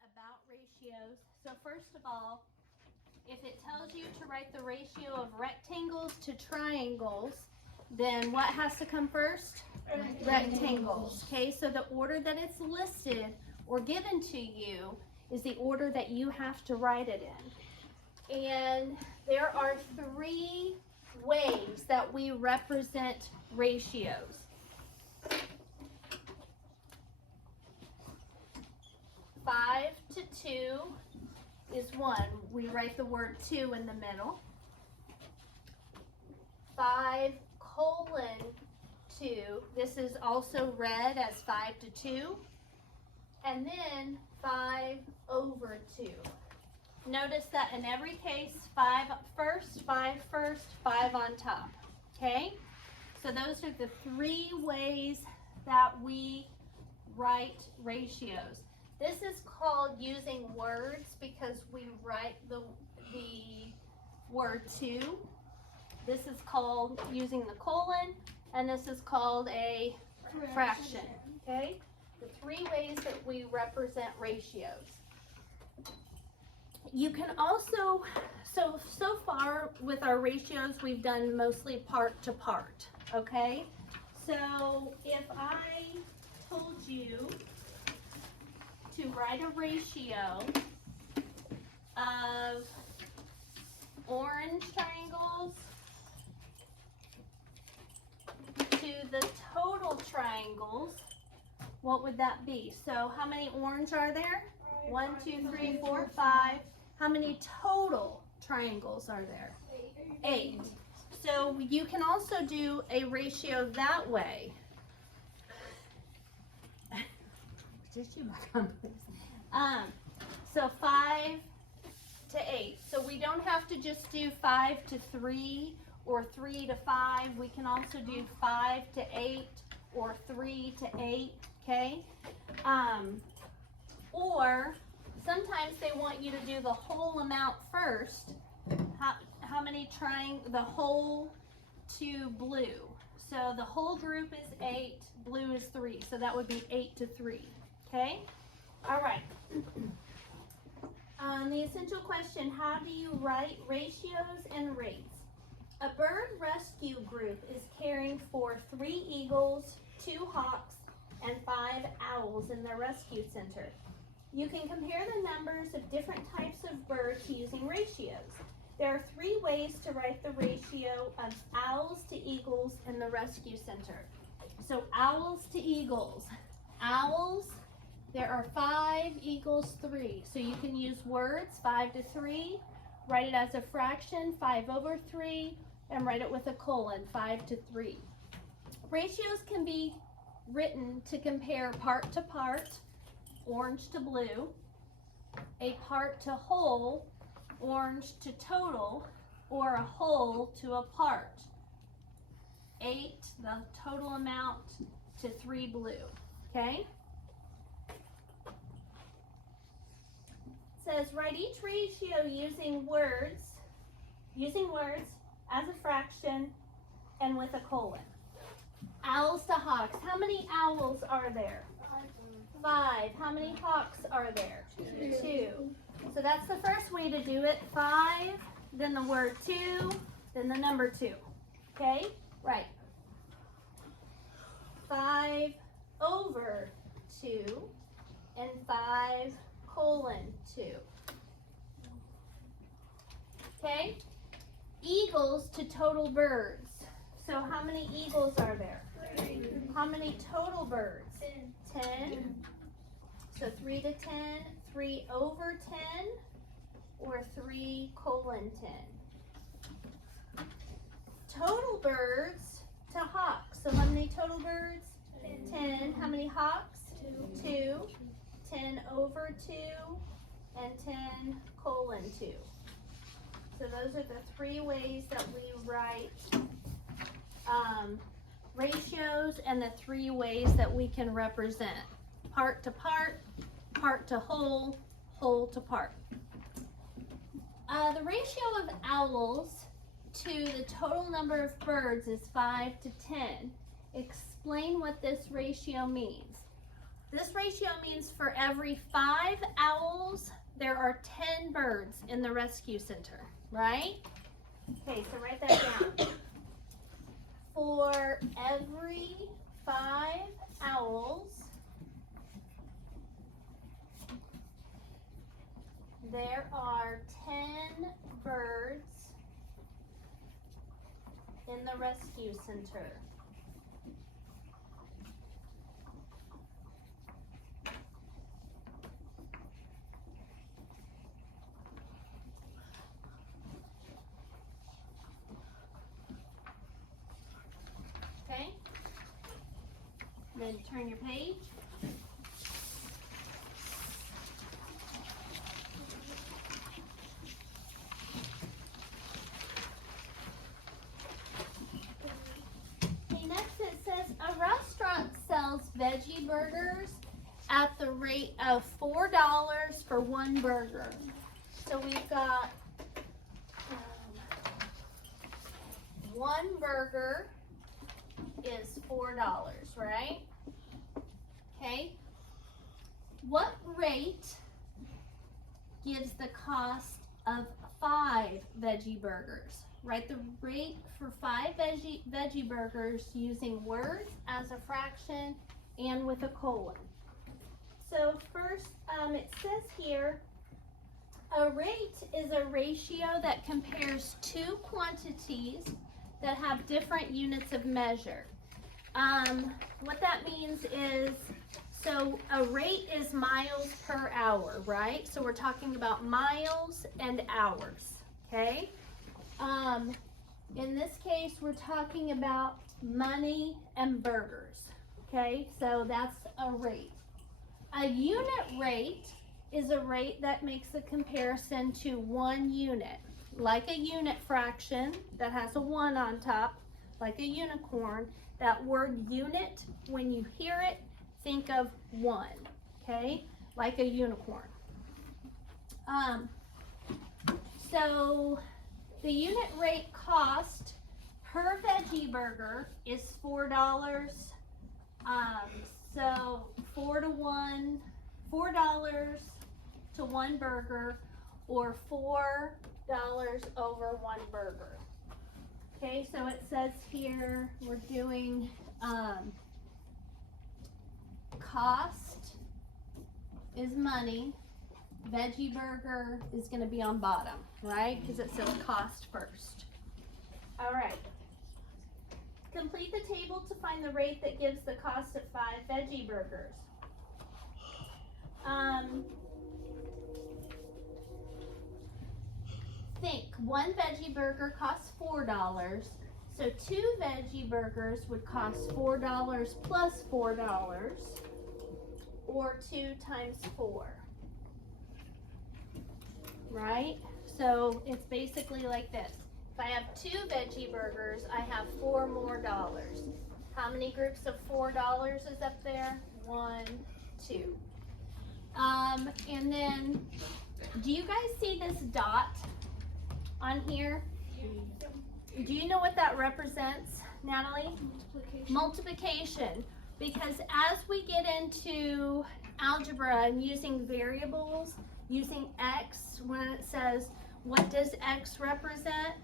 about ratios. So first of all, if it tells you to write the ratio of rectangles to triangles, then what has to come first? Rectangles. Okay, so the order that it's listed or given to you is the order that you have to write it in. And there are three ways that we represent ratios. 5 to 2 is 1. We write the word 2 in the middle. 5 colon 2. This is also read as 5 to 2. And then 5 over 2. Notice that in every case, 5 first, 5 first, 5 on top. Okay? So those are the three ways that we write ratios. This is called using words because we write the word 2. This is called using the colon, and this is called a fraction. Okay? The three ways that we represent ratios. You can also, so far with our ratios, we've done mostly part to part. Okay? So if I told you to write a ratio of orange triangles to the total triangles, what would that be? So how many orange are there? 1, 2, 3, 4, 5. How many total triangles are there? 8. So you can also do a ratio that way. So 5 to 8. So we don't have to just do 5 to 3 or 3 to 5. We can also do 5 to 8 or 3 to 8. Okay? Or sometimes they want you to do the whole amount first. How many the whole to blue. So the whole group is 8, blue is 3. So that would be 8 to 3. Okay? All right. The essential question, how do you write ratios and rates? A bird rescue group is caring for 3 eagles, 2 hawks, and 5 owls in their rescue center. You can compare the numbers of different types of birds using ratios. There are 3 ways to write the ratio of owls to eagles in the rescue center. So owls to eagles. Owls, there are 5, eagles 3. So you can use words, 5 to 3, write it as a fraction, 5 over 3, and write it with a colon, 5 to 3. Ratios can be written to compare part to part, orange to blue, a part to whole, orange to total, or a whole to a part. 8, the total amount, to 3 blue. Okay? It says write each ratio using words as a fraction and with a colon. Owls to hawks. How many owls are there? 5. How many hawks are there? 2. So that's the first way to do it. 5, then the word 2, then the number 2. Okay? Right. 5 over 2 and 5 colon 2. Okay? Eagles to total birds. So how many eagles are there? 3. How many total birds? 10. So 3 to 10, 3 over 10, or 3 colon 10. Total birds to hawks. So how many total birds? 10. How many hawks? 2. 10 over 2 and 10 colon 2. So those are the 3 ways that we write ratios and the 3 ways that we can represent part to part, part to whole, whole to part. The ratio of owls to the total number of birds is 5 to 10. Explain what this ratio means. This ratio means for every 5 owls, there are 10 birds in the rescue center, right? Okay, so write that down. For every 5 owls, there are 10 birds in the rescue center. Okay? Then turn your page. A restaurant sells veggie burgers at the rate of $4 for one burger. So we've got one burger is $4, right? Okay. What rate gives the cost of 5 veggie burgers? Write the rate for 5 veggie burgers using words as a fraction and with a colon. So first, it says here, a rate is a ratio that compares two quantities that have different units of measure. What that means is, so a rate is miles per hour, right? So we're talking about miles and hours, okay? In this case, we're talking about money and burgers, okay? So that's a rate. A unit rate is a rate that makes a comparison to one unit, like a unit fraction that has a 1 on top, like a unicorn. That word unit, when you hear it, think of 1, okay? Like a unicorn. So the unit rate cost per veggie burger is $4. So $4 to one burger, or $4 over one burger. Okay, so it says here we're doing cost is money. Veggie burger is going to be on bottom, right? Because it says cost first. All right. Complete the table to find the rate that gives the cost of 5 veggie burgers. Think, one veggie burger costs $4. So 2 veggie burgers would cost $4 plus $4, or 2 times 4. Right? So it's basically like this. If I have 2 veggie burgers, I have $4 more. How many groups of $4 is up there? 1, 2. And then, do you guys see this dot on here? Do you know what that represents, Natalie? Multiplication. Because as we get into algebra and using variables, using x, when it says, what does x represent?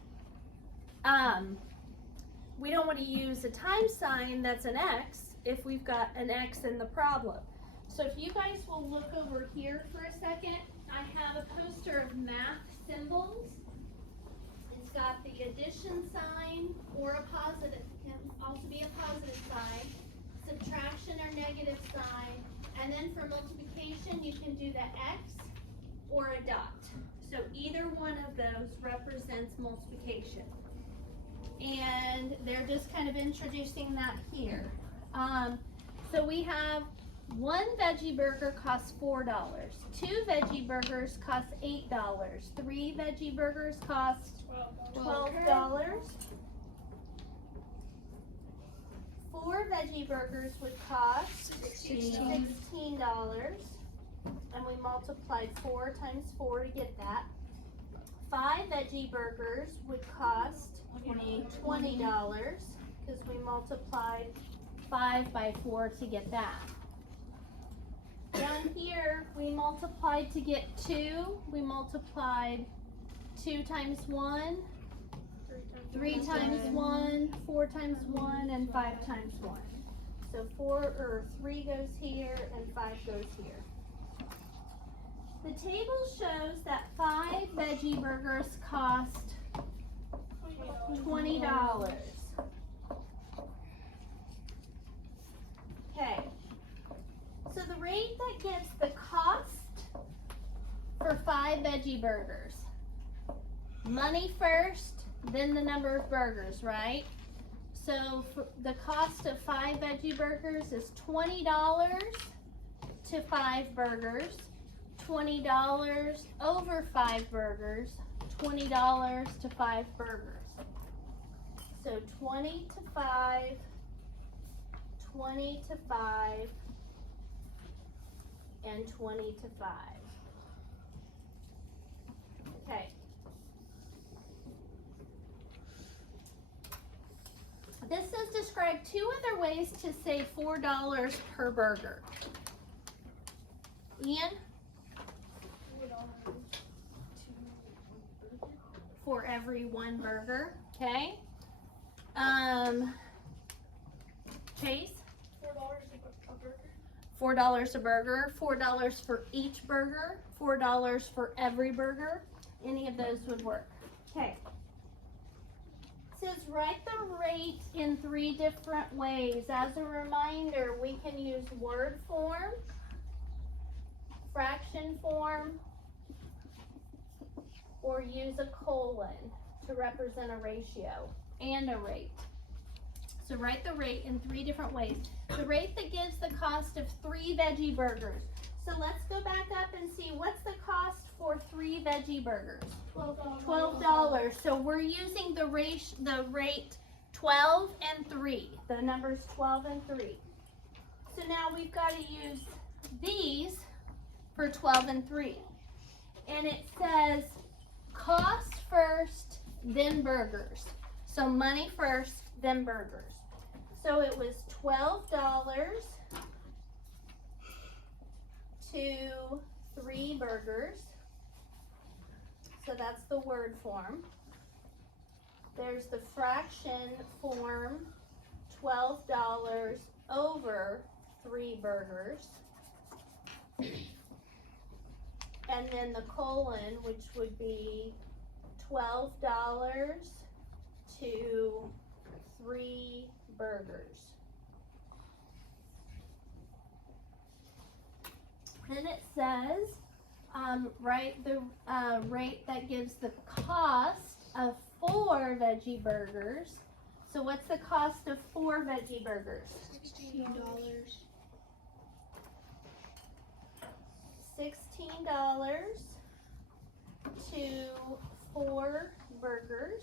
We don't want to use a times sign that's an x if we've got an x in the problem. So if you guys will look over here for a second, I have a poster of math symbols. It's got the addition sign or a positive, can also be a positive sign, subtraction or negative sign, and then for multiplication you can do the x or a dot. So either one of those represents multiplication. And they're just kind of introducing that here. So we have 1 veggie burger costs $4. 2 veggie burgers cost $8. 3 veggie burgers cost $12. 4 veggie burgers would cost $16. And we multiplied 4 times 4 to get that. 5 veggie burgers would cost $20 because we multiplied 5 by 4 to get that. Down here, we multiplied to get 2. We multiplied 2 times 1, 3 times 1, 4 times 1, and 5 times 1. So 3 goes here and 5 goes here. The table shows that 5 veggie burgers cost $20. Okay. So the rate that gives the cost for 5 veggie burgers. Money first, then the number of burgers, right? So for the cost of 5 veggie burgers is $20 to 5 burgers, $20 over 5 burgers, $20 to 5 burgers. So 20 to 5, 20 to 5, and 20 to 5. Okay. This says describe 2 other ways to save $4 per burger. Ian? For every 1 burger. Okay. Chase? $4 a burger. $4 for each burger. $4 for every burger. Any of those would work. Okay. It says write the rate in 3 different ways. As a reminder, we can use word form, fraction form, or use a colon to represent a ratio and a rate. So write the rate in 3 different ways. The rate that gives the cost of 3 veggie burgers. So let's go back up and see what's the cost for 3 veggie burgers. $12. So we're using the rate 12 and 3. The numbers 12 and 3. So now we've got to use these for 12 and 3. And it says cost first, then burgers. So money first, then burgers. So it was $12 to 3 burgers. So that's the word form. There's the fraction form, $12 over 3 burgers. And then the colon, which would be $12 to 3 burgers. Then it says, write the rate that gives the cost of 4 veggie burgers. So what's the cost of 4 veggie burgers? $16. $16 to 4 burgers.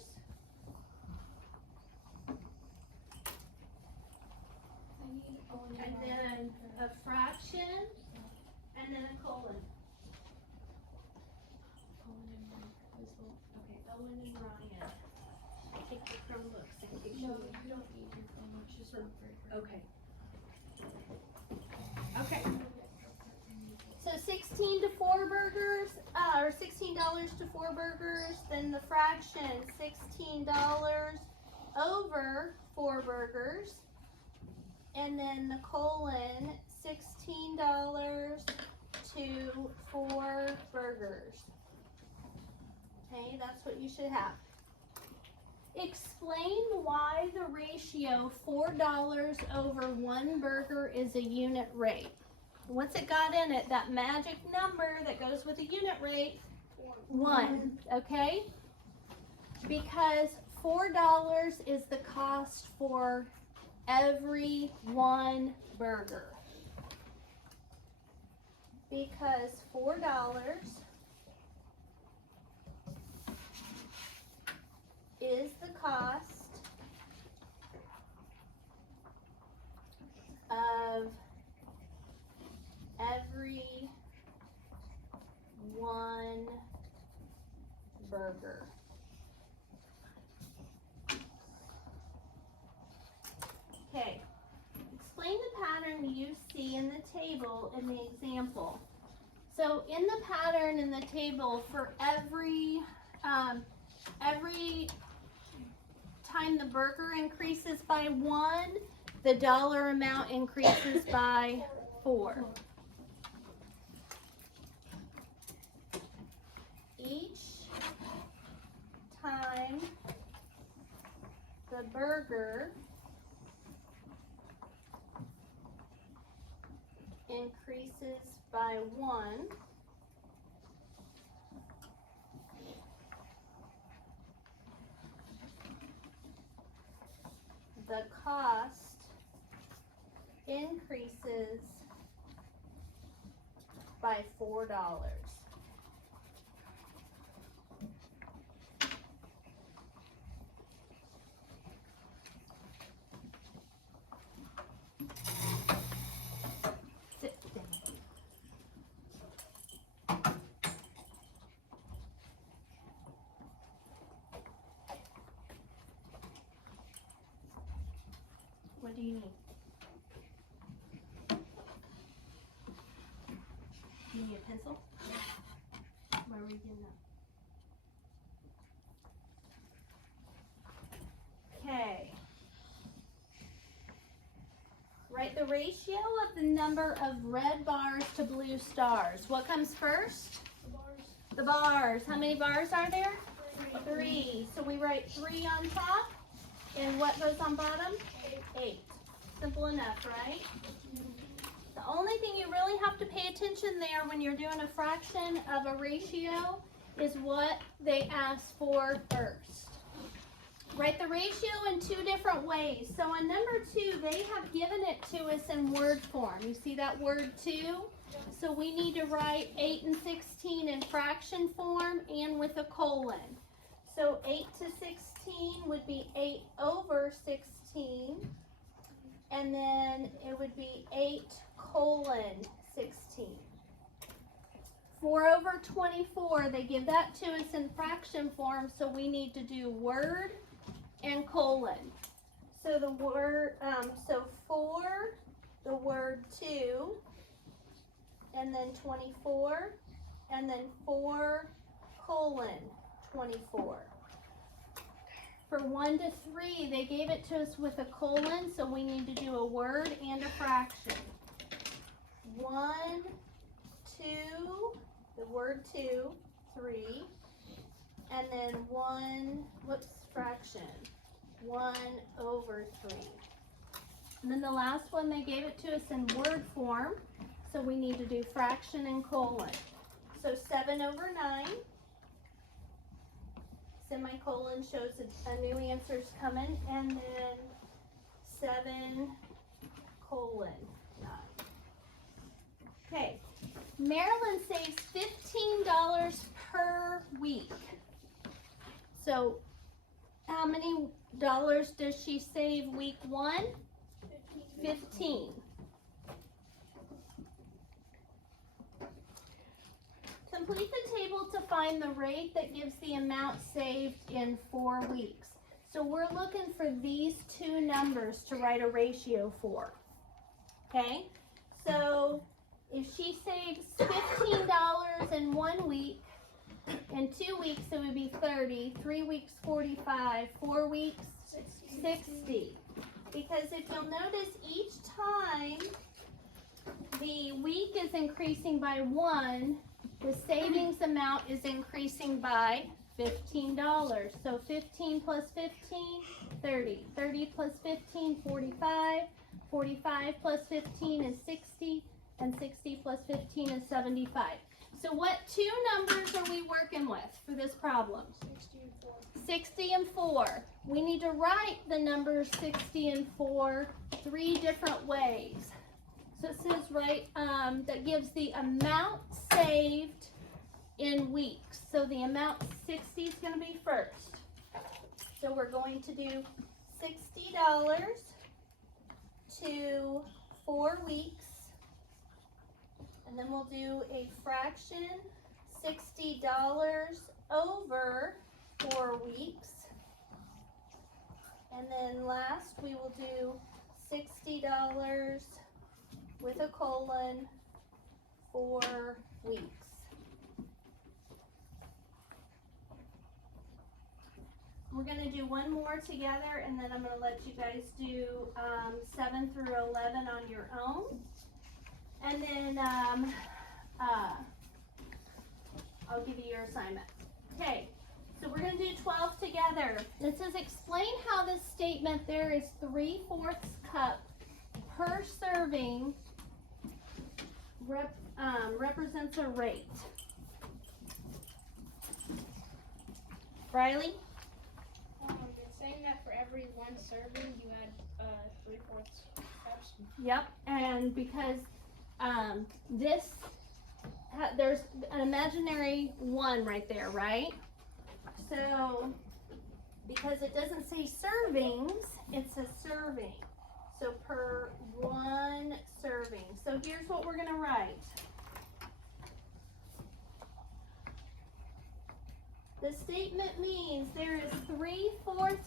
And then a fraction, and then a colon. Okay, Owen and Ryan. Take your Chromebooks in case you don't need your Chromebooks. Just okay. Okay. So 16 to 4 burgers, or $16 to 4 burgers. Then the fraction, $16 over 4 burgers. And then the colon, $16 to 4 burgers. Okay, that's what you should have. Explain why the ratio $4 over 1 burger is a unit rate. What's it got in it? That magic number that goes with a unit rate, 1, okay? Because $4 is the cost for every 1 burger. Because $4 is the cost of every 1 burger. Okay, explain the pattern you see in the table in the example. So in the pattern in the table, for every time the burger increases by 1, the dollar amount increases by 4. Each time the burger increases by 1, the cost increases by $4. Sit down. What do you need? You need a pencil? Where are we getting that? Okay. Write the ratio of the number of red bars to blue stars. What comes first? The bars. The bars. How many bars are there? 3. So we write 3 on top. And what goes on bottom? 8. Simple enough, right? The only thing you really have to pay attention there when you're doing a fraction of a ratio is what they ask for first. Write the ratio in 2 different ways. So on number 2, they have given it to us in word form. You see that word 2? So we need to write 8 and 16 in fraction form and with a colon. So 8 to 16 would be 8 over 16. And then it would be 8 colon 16. 4 over 24, they give that to us in fraction form, so we need to do word and colon. So the word, so 4, the word 2, and then 24, and then 4 colon 24. For 1 to 3, they gave it to us with a colon, so we need to do a word and a fraction. 1, 2, the word 2, 3, and then 1, fraction, 1 over 3. And then the last one, they gave it to us in word form, so we need to do fraction and colon. So 7 over 9. Semicolon shows a new answer's coming, and then 7 colon 9. Okay, Marilyn saves $15 per week. So how many dollars does she save week 1? 15. Complete the table to find the rate that gives the amount saved in 4 weeks. So we're looking for these 2 numbers to write a ratio for. Okay, so if she saves $15 in 1 week, in 2 weeks it would be 30, 3 weeks 45, 4 weeks 60. Because if you'll notice, each time the week is increasing by 1, the savings amount is increasing by $15. So 15 plus 15, 30. 30 plus 15, 45. 45 plus 15 is 60. And 60 plus 15 is 75. So what 2 numbers are we working with for this problem? 60 and 4. 60 and 4. We need to write the numbers 60 and 4 3 different ways. So it says, right, that gives the amount saved in weeks. So the amount 60 is going to be first. So we're going to do $60 to 4 weeks. And then we'll do a fraction, $60 over 4 weeks. And then last we will do $60 with a colon, 4 weeks. We're going to do one more together, and then I'm going to let you guys do 7 through 11 on your own. And then I'll give you your assignment. Okay, so we're going to do 12 together. It says, explain how this statement, there is 3/4 cup per serving, represents a rate. Riley? It's saying that for every 1 serving, you add 3/4 cups. Yep, and because there's an imaginary 1 right there, right? So, because it doesn't say servings, it says serving. So per 1 serving. So here's what we're gonna write. The statement means there is 3/4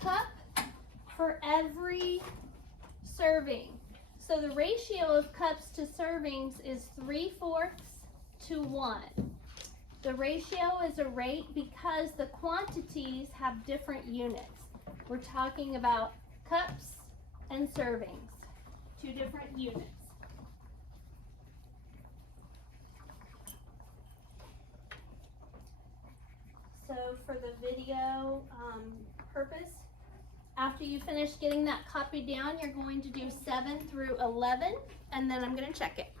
cup for every serving. So the ratio of cups to servings is 3/4 to 1. The ratio is a rate because the quantities have different units. We're talking about cups and servings, 2 different units. So for the video purpose, after you finish getting that copied down, you're going to do 7 through 11, and then I'm going to check it.